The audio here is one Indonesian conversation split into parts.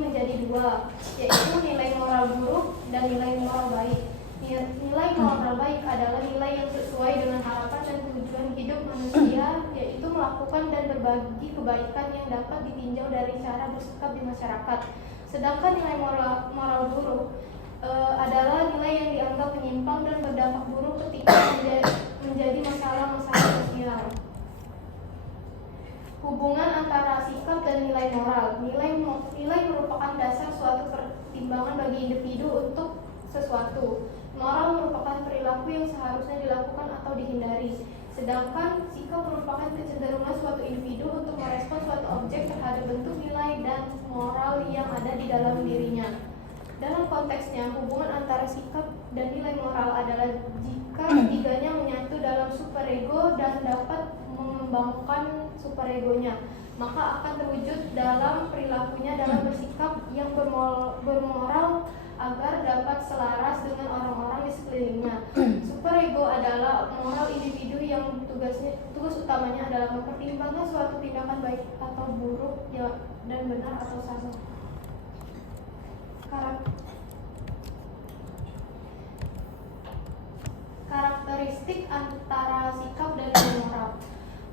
menjadi dua, yaitu nilai moral buruk dan nilai moral baik. Nilai moral baik adalah nilai yang sesuai dengan harapan dan tujuan hidup manusia, yaitu melakukan dan berbagi kebaikan yang dapat ditinjau dari cara bersikap di masyarakat. Sedangkan nilai moral buruk adalah nilai yang dianggap menyimpang dan berdampak buruk ketika menjadi masalah-masalah sosial. Hubungan antara sikap dan nilai moral. Nilai merupakan dasar suatu pertimbangan bagi individu untuk sesuatu. Moral merupakan perilaku yang seharusnya dilakukan atau dihindari. Sedangkan sikap merupakan kecenderungan suatu individu untuk merespon suatu objek terhadap bentuk nilai dan moral yang ada di dalam dirinya. Dalam konteksnya, hubungan antara sikap dan nilai moral adalah jika ketiganya menyatu dalam superego dan dapat mengembangkan superegonya, maka akan terwujud dalam perilakunya dalam bersikap yang bermoral agar dapat selaras dengan orang-orang di sekelilingnya. Superego adalah moral individu yang tugas utamanya adalah mempertimbangkan suatu tindakan baik atau buruk dan benar atau salah. Karakteristik antara sikap dan nilai moral.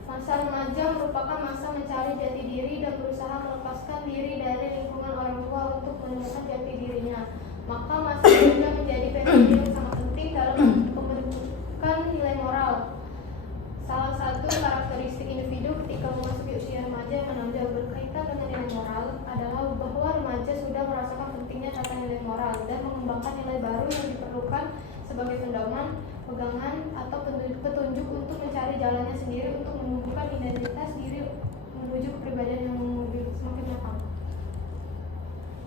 Masa remaja merupakan masa mencari jati diri dan berusaha melepaskan diri dari lingkungan orang tua untuk menemukan jati dirinya. Maka masa muda menjadi periode yang sangat penting dalam pembentukan nilai moral. Salah satu karakteristik individu ketika memasuki usia remaja yang menonjol berkaitan dengan nilai moral adalah bahwa remaja sudah merasakan pentingnya tata nilai moral dan mengembangkan nilai baru yang diperlukan sebagai pedoman, pegangan, atau petunjuk untuk mencari jalannya sendiri untuk menumbuhkan identitas diri menuju kepribadian yang semakin matang.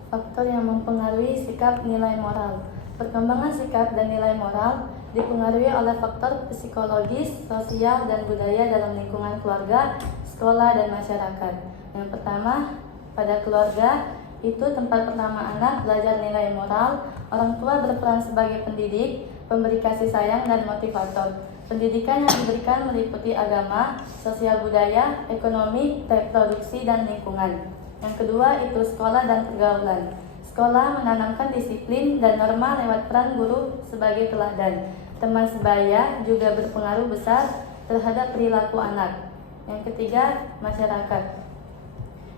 Faktor yang mempengaruhi sikap nilai moral. Perkembangan sikap dan nilai moral dipengaruhi oleh faktor psikologis, sosial, dan budaya dalam lingkungan keluarga, sekolah, dan masyarakat. Yang pertama, pada keluarga, itu tempat pertama anak belajar nilai moral. Orang tua berperan sebagai pendidik, pemberi kasih sayang, dan motivator. Pendidikan yang diberikan meliputi agama, sosial budaya, ekonomi, reproduksi, dan lingkungan. Yang kedua itu sekolah dan pergaulan. Sekolah menanamkan disiplin dan norma lewat peran guru sebagai teladan. Teman sebaya juga berpengaruh besar terhadap perilaku anak. Yang ketiga, masyarakat.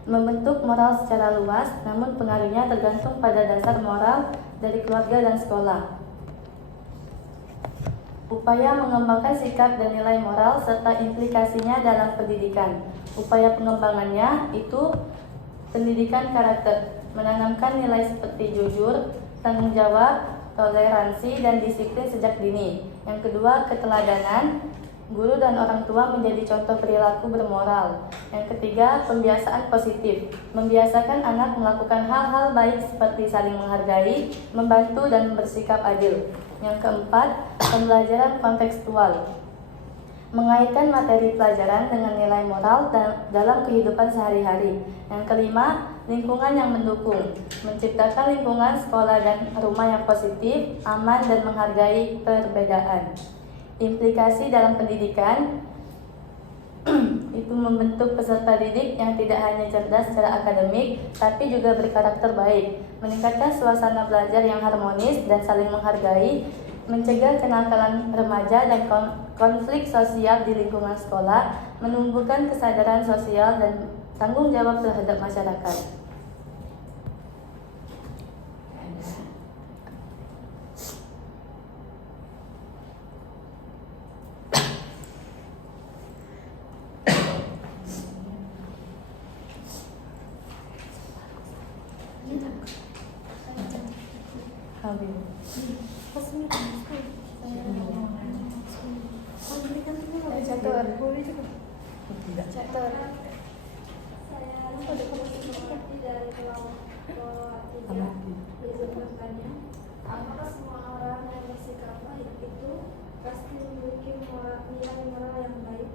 Membentuk moral secara luas, namun pengaruhnya tergantung pada dasar moral dari keluarga dan sekolah. Upaya mengembangkan sikap dan nilai moral serta implikasinya dalam pendidikan. Upaya pengembangannya itu pendidikan karakter, menanamkan nilai seperti jujur, tanggung jawab, toleransi, dan disiplin sejak dini. Yang kedua, keteladanan. Guru dan orang tua menjadi contoh perilaku bermoral. Yang ketiga, pembiasaan positif. Membiasakan anak melakukan hal-hal baik seperti saling menghargai, membantu, dan bersikap adil. Yang keempat, pembelajaran kontekstual. Mengaitkan materi pelajaran dengan nilai moral dalam kehidupan sehari-hari. Yang kelima, lingkungan yang mendukung. Menciptakan lingkungan sekolah dan rumah yang positif, aman, dan menghargai perbedaan. Implikasi dalam pendidikan itu membentuk peserta didik yang tidak hanya cerdas secara akademik, tapi juga berkarakter baik. Meningkatkan suasana belajar yang harmonis dan saling menghargai, mencegah kenakalan remaja dan konflik sosial di lingkungan sekolah, menumbuhkan kesadaran sosial dan tanggung jawab terhadap masyarakat. Apakah semua orang yang bersikap baik itu pasti memiliki nilai moral yang baik?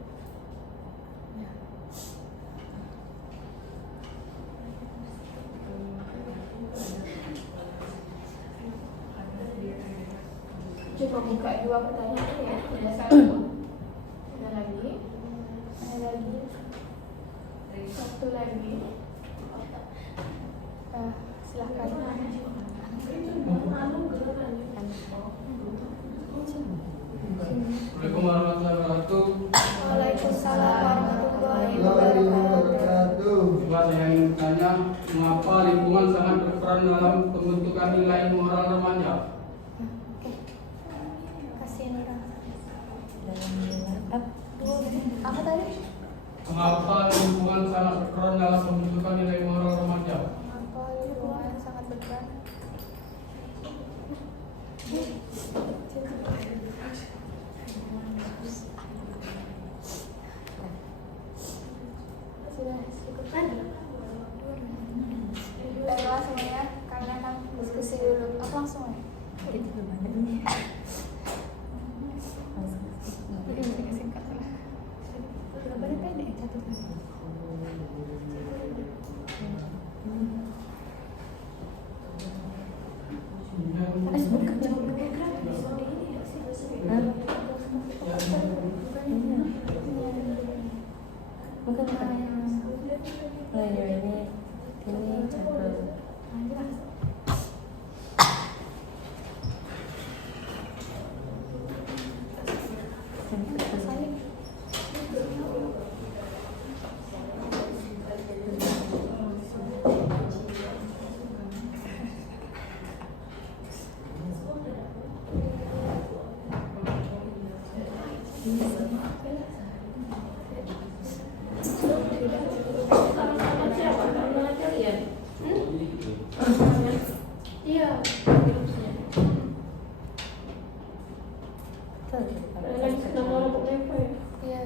Coba buka dua pertanyaan ya. Ada satu, ada lagi, satu lagi. Silahkan. Assalamualaikum warahmatullahi wabarakatuh. Waalaikumsalam warahmatullahi wabarakatuh. Coba saya ingin bertanya, mengapa lingkungan sangat berperan dalam pembentukan nilai moral remaja? Kasih Nora. Apa tadi? Mengapa lingkungan sangat berperan dalam pembentukan nilai moral remaja? Apa lingkungan sangat berperan? Sudah cukupkan? Baiklah semuanya, kami akan diskusi dulu. Aku langsung ya? Jawabannya pendek, satu kali. Bukan oh iya, ini catur. Iya. Iya.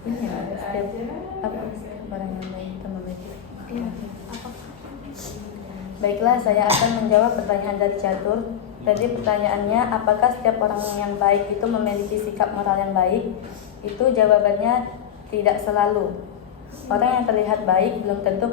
Ini ya, setiap apa barang yang baik itu memiliki. Iya. Baiklah, saya akan menjawab pertanyaan dari catur. Jadi pertanyaannya, apakah setiap orang yang baik itu memiliki sikap moral yang baik? Itu jawabannya tidak selalu. Orang yang terlihat baik belum tentu